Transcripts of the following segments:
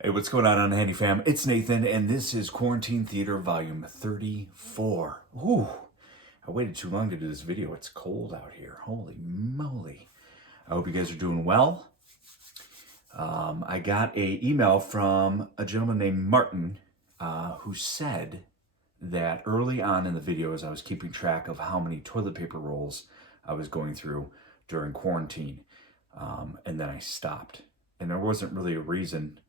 Hey, what's going on, Unhandy fam? It's Nathan, and this is Quarantine Theater Volume 34. Ooh, I waited too long to do this video. It's cold out here. Holy moly. I hope you guys are doing well. I got an email from a gentleman named Martin who said that early on in the videos I was keeping track of how many toilet paper rolls I was going through during quarantine, and then I stopped. And there wasn't really a reason.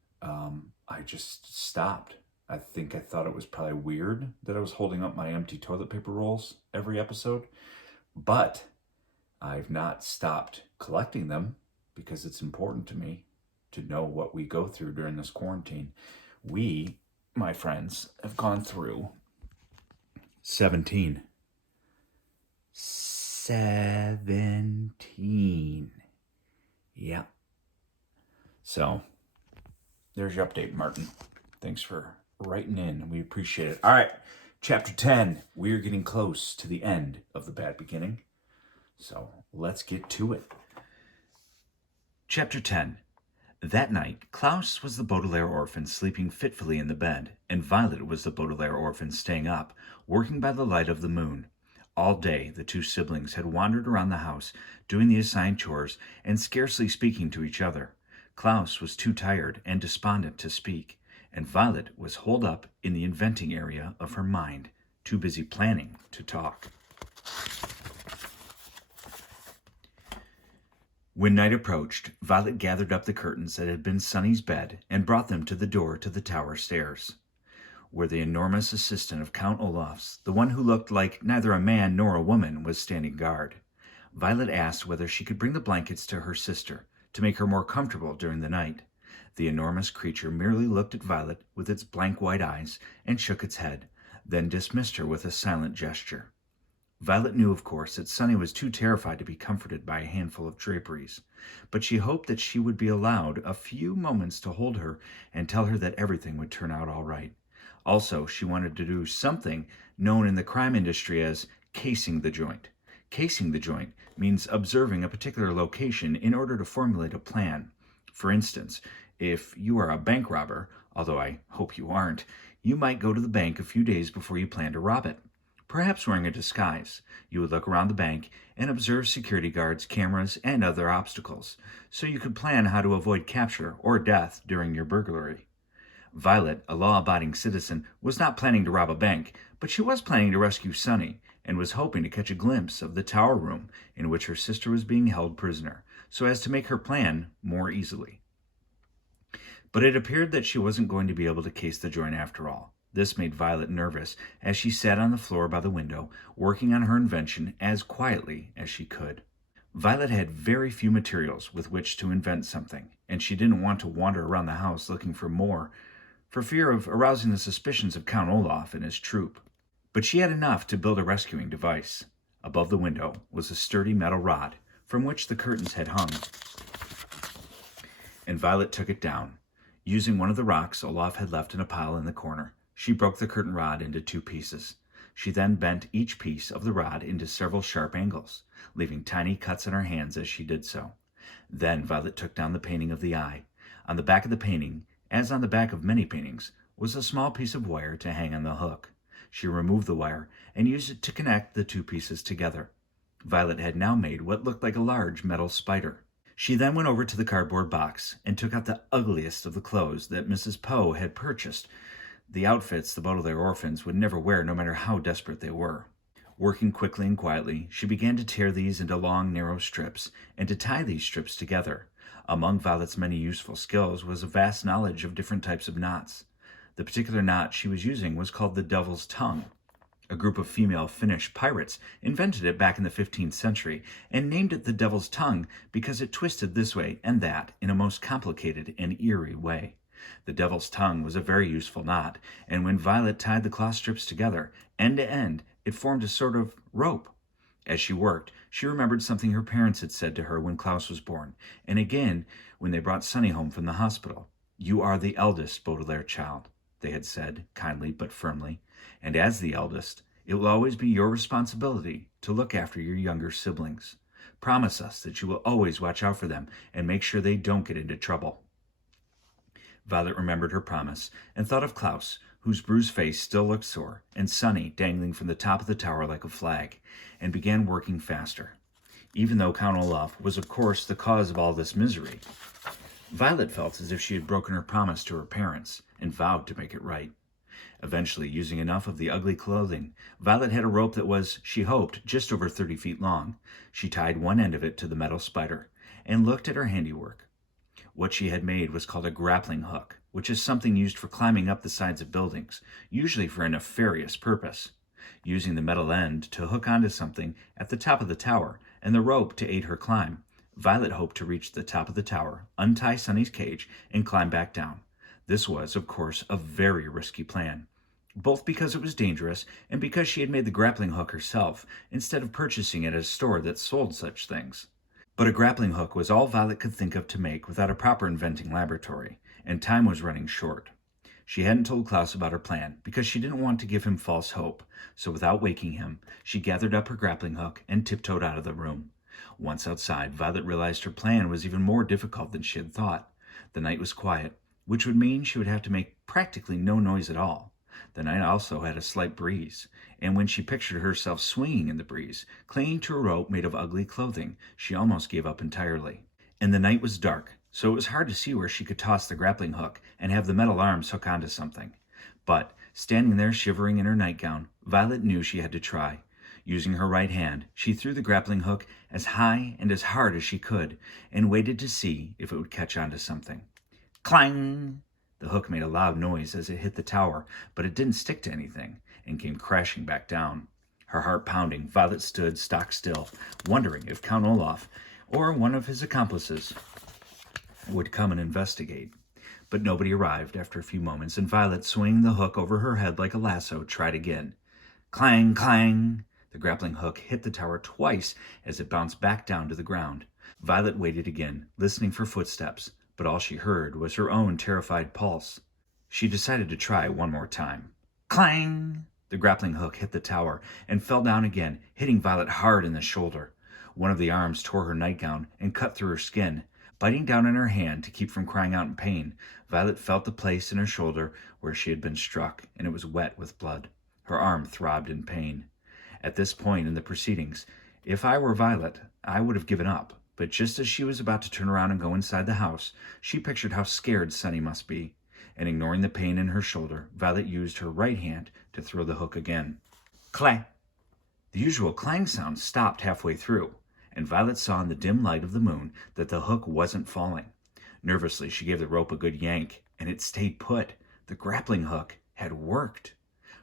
I just stopped. I think I thought it was probably weird that I was holding up my empty toilet paper rolls every episode, but I've not stopped collecting them because it's important to me to know what we go through during this quarantine. We, my friends, have gone through 17. 17. Yeah. So, there's your update, Martin. Thanks for writing in. We appreciate it. All right, chapter 10. We're getting close to the end of The Bad Beginning. So let's get to it. Chapter 10. That night, Klaus was the Baudelaire orphan sleeping fitfully in the bed, and Violet was the Baudelaire orphan staying up, working by the light of the moon. All day, the two siblings had wandered around the house, doing the assigned chores and scarcely speaking to each other. Klaus was too tired and despondent to speak, and Violet was holed up in the inventing area of her mind, too busy planning to talk. When night approached, Violet gathered up the curtains that had been Sonny's bed and brought them to the door to the tower stairs, where the enormous assistant of Count Olaf's, the one who looked like neither a man nor a woman, was standing guard. Violet asked whether she could bring the blankets to her sister, to make her more comfortable during the night. The enormous creature merely looked at Violet with its blank white eyes and shook its head, then dismissed her with a silent gesture. Violet knew, of course, that Sonny was too terrified to be comforted by a handful of draperies, but she hoped that she would be allowed a few moments to hold her and tell her that everything would turn out all right. Also, she wanted to do something known in the crime industry as casing the joint. Casing the joint means observing a particular location in order to formulate a plan. For instance, if you are a bank robber, although I hope you aren't, you might go to the bank a few days before you plan to rob it. Perhaps wearing a disguise, you would look around the bank and observe security guards, cameras, and other obstacles, so you could plan how to avoid capture or death during your burglary. Violet, a law-abiding citizen, was not planning to rob a bank, but she was planning to rescue Sonny, and was hoping to catch a glimpse of the tower room in which her sister was being held prisoner, so as to make her plan more easily. But it appeared that she wasn't going to be able to case the joint after all. This made Violet nervous as she sat on the floor by the window, working on her invention as quietly as she could. Violet had very few materials with which to invent something, and she didn't want to wander around the house looking for more, for fear of arousing the suspicions of Count Olaf and his troop. But she had enough to build a rescuing device. Above the window was a sturdy metal rod from which the curtains had hung, and Violet took it down. Using one of the rocks Olaf had left in a pile in the corner, she broke the curtain rod into two pieces. She then bent each piece of the rod into several sharp angles, leaving tiny cuts on her hands as she did so. Then Violet took down the painting of the eye. On the back of the painting, as on the back of many paintings, was a small piece of wire to hang on the hook. She removed the wire and used it to connect the two pieces together. Violet had now made what looked like a large metal spider. She then went over to the cardboard box and took out the ugliest of the clothes that Mrs. Poe had purchased, the outfits the Baudelaire orphans would never wear no matter how desperate they were. Working quickly and quietly, she began to tear these into long, narrow strips and to tie these strips together. Among Violet's many useful skills was a vast knowledge of different types of knots. The particular knot she was using was called the Devil's Tongue. A group of female Finnish pirates invented it back in the 15th century and named it the Devil's Tongue because it twisted this way and that in a most complicated and eerie way. The Devil's Tongue was a very useful knot, and when Violet tied the cloth strips together, end to end, it formed a sort of rope. As she worked, she remembered something her parents had said to her when Klaus was born, and again when they brought Sonny home from the hospital. "You are the eldest Baudelaire child," they had said, kindly but firmly, "and as the eldest, it will always be your responsibility to look after your younger siblings. Promise us that you will always watch out for them and make sure they don't get into trouble." Violet remembered her promise and thought of Klaus, whose bruised face still looked sore, and Sonny dangling from the top of the tower like a flag, and began working faster. Even though Count Olaf was of course the cause of all this misery, Violet felt as if she had broken her promise to her parents and vowed to make it right. Eventually, using enough of the ugly clothing, Violet had a rope that was, she hoped, just over 30 feet long. She tied one end of it to the metal spider and looked at her handiwork. What she had made was called a grappling hook, which is something used for climbing up the sides of buildings, usually for a nefarious purpose. Using the metal end to hook onto something at the top of the tower and the rope to aid her climb, Violet hoped to reach the top of the tower, untie Sonny's cage, and climb back down. This was, of course, a very risky plan, both because it was dangerous and because she had made the grappling hook herself instead of purchasing it at a store that sold such things. But a grappling hook was all Violet could think of to make without a proper inventing laboratory, and time was running short. She hadn't told Klaus about her plan because she didn't want to give him false hope, so without waking him, she gathered up her grappling hook and tiptoed out of the room. Once outside, Violet realized her plan was even more difficult than she had thought. The night was quiet, which would mean she would have to make practically no noise at all. The night also had a slight breeze, and when she pictured herself swinging in the breeze, clinging to a rope made of ugly clothing, she almost gave up entirely. And the night was dark, so it was hard to see where she could toss the grappling hook and have the metal arms hook onto something. But, standing there shivering in her nightgown, Violet knew she had to try. Using her right hand, she threw the grappling hook as high and as hard as she could, and waited to see if it would catch onto something. Clang! The hook made a loud noise as it hit the tower, but it didn't stick to anything, and came crashing back down. Her heart pounding, Violet stood stock still, wondering if Count Olaf, or one of his accomplices, would come and investigate. But nobody arrived after a few moments, and Violet, swinging the hook over her head like a lasso, tried again. Clang, clang! The grappling hook hit the tower twice as it bounced back down to the ground. Violet waited again, listening for footsteps, but all she heard was her own terrified pulse. She decided to try one more time. Clang! The grappling hook hit the tower and fell down again, hitting Violet hard in the shoulder. One of the arms tore her nightgown and cut through her skin. Biting down on her hand to keep from crying out in pain, Violet felt the place in her shoulder where she had been struck, and it was wet with blood. Her arm throbbed in pain. At this point in the proceedings, if I were Violet, I would have given up. But just as she was about to turn around and go inside the house, she pictured how scared Sonny must be. And ignoring the pain in her shoulder, Violet used her right hand to throw the hook again. Clang! The usual clang sound stopped halfway through, and Violet saw in the dim light of the moon that the hook wasn't falling. Nervously, she gave the rope a good yank, and it stayed put. The grappling hook had worked.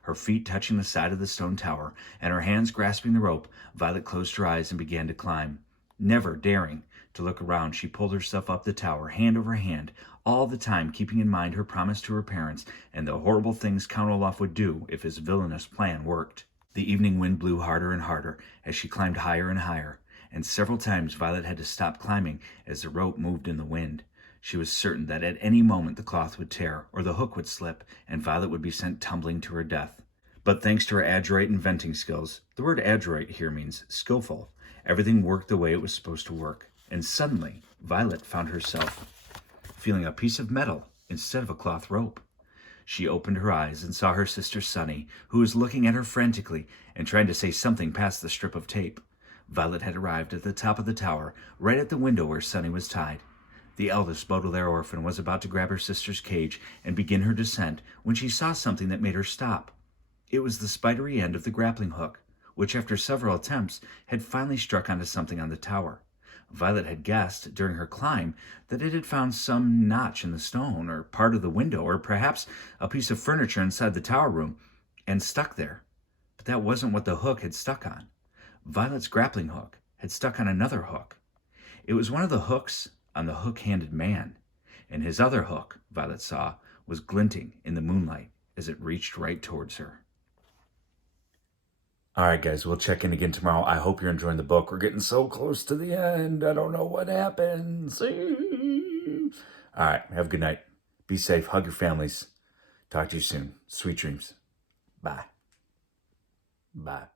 Her feet touching the side of the stone tower, and her hands grasping the rope, Violet closed her eyes and began to climb. Never daring to look around, she pulled herself up the tower, hand over hand, all the time keeping in mind her promise to her parents and the horrible things Count Olaf would do if his villainous plan worked. The evening wind blew harder and harder as she climbed higher and higher, and several times Violet had to stop climbing as the rope moved in the wind. She was certain that at any moment the cloth would tear or the hook would slip, and Violet would be sent tumbling to her death. But thanks to her adroit inventing skills, the word adroit here means skillful, everything worked the way it was supposed to work, and suddenly Violet found herself feeling a piece of metal instead of a cloth rope. She opened her eyes and saw her sister Sonny, who was looking at her frantically and trying to say something past the strip of tape. Violet had arrived at the top of the tower, right at the window where Sonny was tied. The eldest Baudelaire orphan was about to grab her sister's cage and begin her descent when she saw something that made her stop. It was the spidery end of the grappling hook, which after several attempts had finally struck onto something on the tower. Violet had guessed during her climb that it had found some notch in the stone, or part of the window, or perhaps a piece of furniture inside the tower room, and stuck there. But that wasn't what the hook had stuck on. Violet's grappling hook had stuck on another hook. It was one of the hooks on the hook-handed man, and his other hook, Violet saw, was glinting in the moonlight as it reached right towards her. All right, guys, we'll check in again tomorrow. I hope you're enjoying the book. We're getting so close to the end. I don't know what happens. All right, have a good night. Be safe. Hug your families. Talk to you soon. Sweet dreams. Bye. Bye.